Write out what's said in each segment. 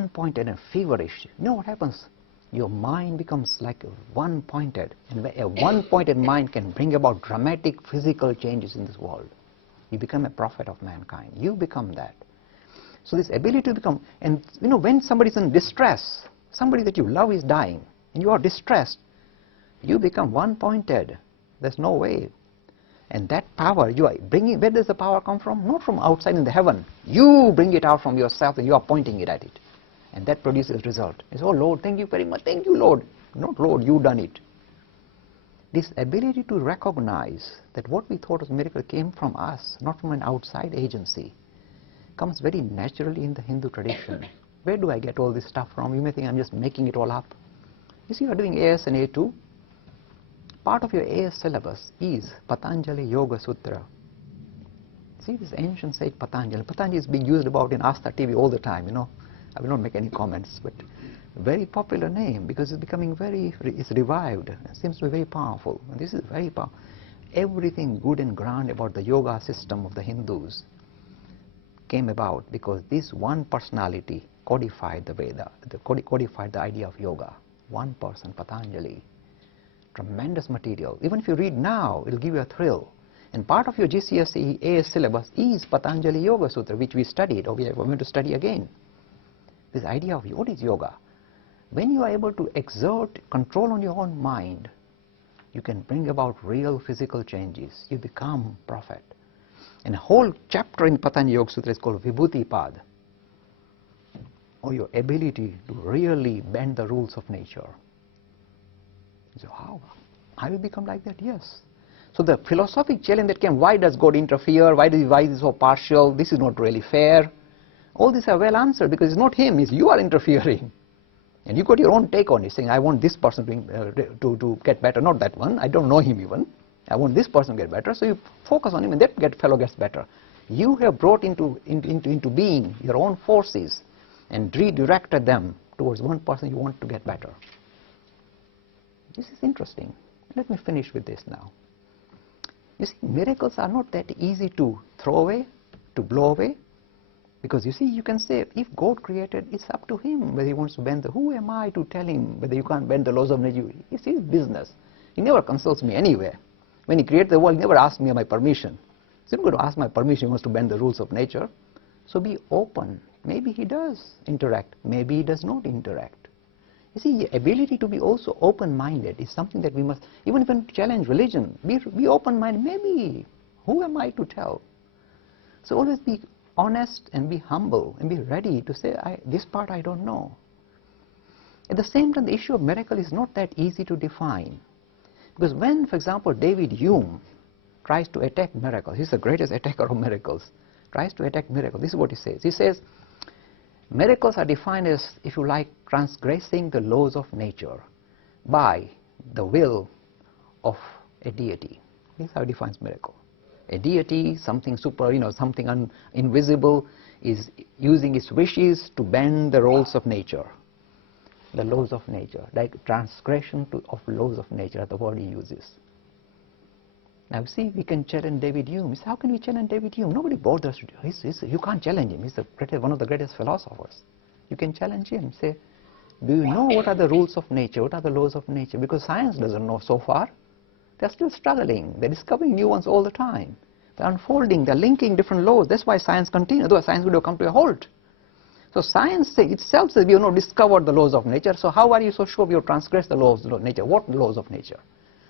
one-pointed and feverish, you know what happens? Your mind becomes like one-pointed, and a one-pointed mind can bring about dramatic physical changes in this world. You become a prophet of mankind. You become that. So this ability to become, and you know, when somebody is in distress, somebody that you love is dying, and you are distressed, you become one-pointed. There's no way. And that power you are bringing, where does the power come from? Not from outside in the heaven. You bring it out from yourself and you are pointing it at it. And that produces result. It's, oh Lord, thank you very much. Thank you, Lord. Not Lord, you done it. This ability to recognize that what we thought was a miracle came from us, not from an outside agency, comes very naturally in the Hindu tradition. Where do I get all this stuff from? You may think I'm just making it all up. You see, you're doing AS and A2. Part of your AS syllabus is Patanjali Yoga Sutra. See, this ancient sage Patanjali. Patanjali is being used about in Astha TV all the time, you know. I will not make any comments, but very popular name because it's becoming it's revived. It seems to be very powerful. And this is very powerful. Everything good and grand about the yoga system of the Hindus came about because this one personality codified the Veda, codified the idea of yoga. One person, Patanjali. Tremendous material. Even if you read now, it will give you a thrill. And part of your GCSE AS syllabus is Patanjali Yoga Sutra, which we studied, or we are going to study again. This idea of what is yoga? When you are able to exert control on your own mind, you can bring about real physical changes. You become prophet. And a whole chapter in Patanjali Yoga Sutra is called Vibhuti Pad, or your ability to really bend the rules of nature. So how? I will become like that? Yes. So the philosophic challenge that came, why does God interfere? Why is he so partial? This is not really fair. All these are well answered because it's not him, it's you are interfering. And you got your own take on it, saying, I want this person to get better, not that one. I don't know him even. I want this person to get better. So you focus on him and that fellow gets better. You have brought into being your own forces and redirected them towards one person you want to get better. This is interesting. Let me finish with this now. You see, miracles are not that easy to throw away, to blow away. Because you see, you can say, if God created, it's up to him whether he wants to bend the, who am I to tell him whether you can't bend the laws of nature? It's his business. He never consults me anywhere. When he created the world, he never asked me my permission. He's not going to ask my permission, he wants to bend the rules of nature. So be open. Maybe he does interact. Maybe he does not interact. You see, the ability to be also open-minded is something that we must, even if we challenge religion, be open-minded. Maybe, who am I to tell? So always be honest and be humble and be ready to say, this part I don't know. At the same time, the issue of miracle is not that easy to define. Because when, for example, David Hume tries to attack miracles, he's the greatest attacker of miracles, tries to attack miracles, this is what he says. He says, miracles are defined as, if you like, transgressing the laws of nature by the will of a deity. This is how he defines miracle. A deity, something super, something invisible, is using its wishes to bend the rules of nature. The laws of nature, like transgression of laws of nature, the word he uses. Now see, we can challenge David Hume. How can we challenge David Hume? Nobody bothers to do it. You can't challenge him. He's one of the greatest philosophers. You can challenge him. Say, do you know what are the rules of nature? What are the laws of nature? Because science doesn't know so far. They're still struggling. They're discovering new ones all the time. They're unfolding. They're linking different laws. That's why science continues. Otherwise, science would have come to a halt. So science itself says we have not discovered the laws of nature. So how are you so sure we have transgressed the laws of nature? What laws of nature?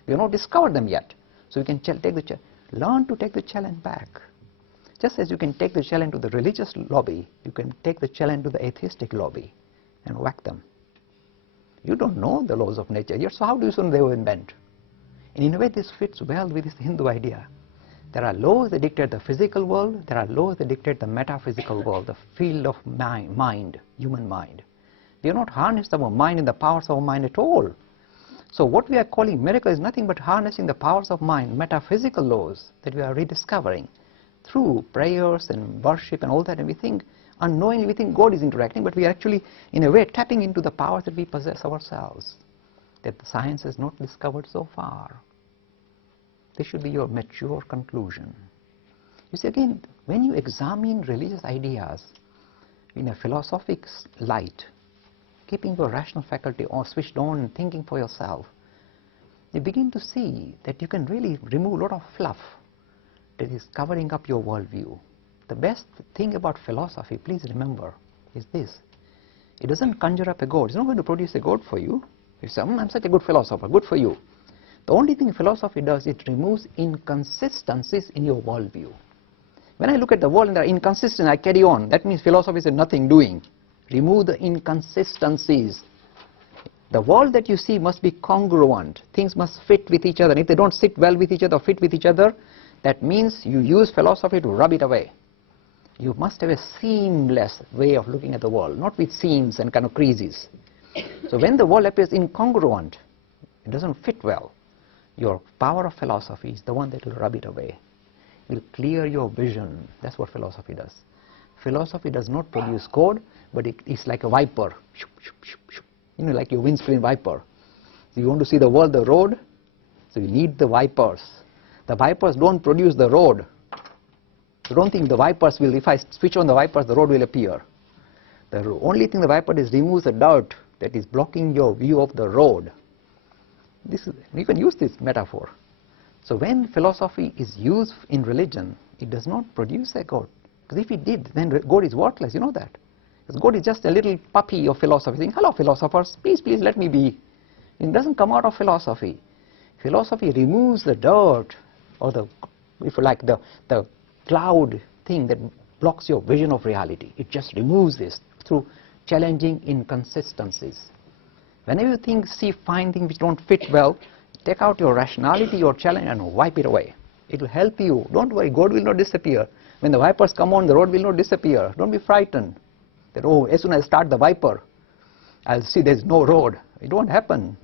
We have not discovered them yet. So you can take the challenge. Learn to take the challenge back. Just as you can take the challenge to the religious lobby, you can take the challenge to the atheistic lobby and whack them. You don't know the laws of nature yet, so how do you assume they were invented? And in a way, this fits well with this Hindu idea. There are laws that dictate the physical world. There are laws that dictate the metaphysical world, the field of mind, human mind. We have not harnessed our mind and the powers of our mind at all. So what we are calling miracle is nothing but harnessing the powers of mind, metaphysical laws that we are rediscovering through prayers and worship and all that. And we think, unknowingly, we think God is interacting, but we are actually, in a way, tapping into the powers that we possess ourselves, that the science has not discovered so far. This should be your mature conclusion. You see, again, when you examine religious ideas, in a philosophic light, keeping your rational faculty on, switched on and thinking for yourself, you begin to see that you can really remove a lot of fluff that is covering up your worldview. The best thing about philosophy, please remember, is this. It doesn't conjure up a god. It's not going to produce a god for you. You say, I'm such a good philosopher, good for you. The only thing philosophy does, it removes inconsistencies in your worldview. When I look at the world and there are inconsistencies, I carry on. That means philosophy is nothing doing. Remove the inconsistencies. The world that you see must be congruent. Things must fit with each other. And if they don't sit well with each other or fit with each other, that means you use philosophy to rub it away. You must have a seamless way of looking at the world, not with seams and kind of creases. So when the world appears incongruent, it doesn't fit well, your power of philosophy is the one that will rub it away. It will clear your vision. That's what philosophy does. Philosophy does not produce code, but it's like a viper. You know, like your windscreen viper. So you want to see the world, the road, so you need the vipers. The vipers don't produce the road. So don't think the vipers will, if I switch on the vipers, the road will appear. The only thing the viper does is removes the dirt that is blocking your view of the road. You can use this metaphor. So when philosophy is used in religion, it does not produce a God. Because if it did, then God is worthless, you know that. Because God is just a little puppy of philosophy saying, hello philosophers, please, please let me be. It doesn't come out of philosophy. Philosophy removes the dirt, or the, if you like, the cloud thing that blocks your vision of reality. It just removes this through challenging inconsistencies. Whenever you find things which don't fit well, take out your rationality, your challenge, and wipe it away. It will help you. Don't worry, God will not disappear. When the vipers come on, the road will not disappear. Don't be frightened that, oh, as soon as I start the viper, I'll see there's no road. It won't happen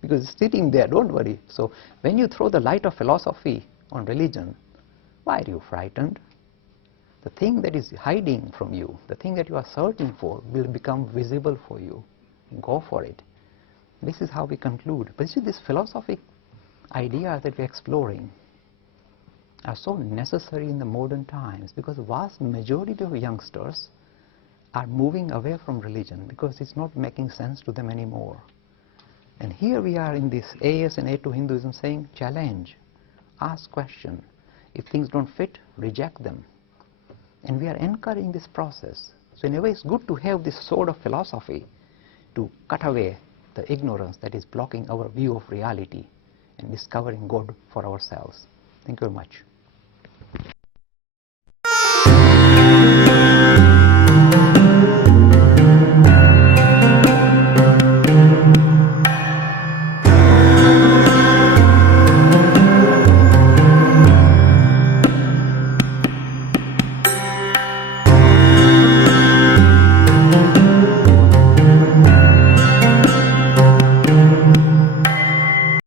because it's sitting there. Don't worry. So when you throw the light of philosophy on religion, why are you frightened? The thing that is hiding from you, the thing that you are searching for, will become visible for you. Go for it. This is how we conclude. But you see, these philosophic ideas that we're exploring are so necessary in the modern times, because the vast majority of youngsters are moving away from religion because it's not making sense to them anymore. And here we are in this AS and A2 Hinduism saying, challenge, ask question. If things don't fit, reject them. And we are encouraging this process. So in a way, it's good to have this sword of philosophy to cut away the ignorance that is blocking our view of reality and discovering God for ourselves. Thank you very much.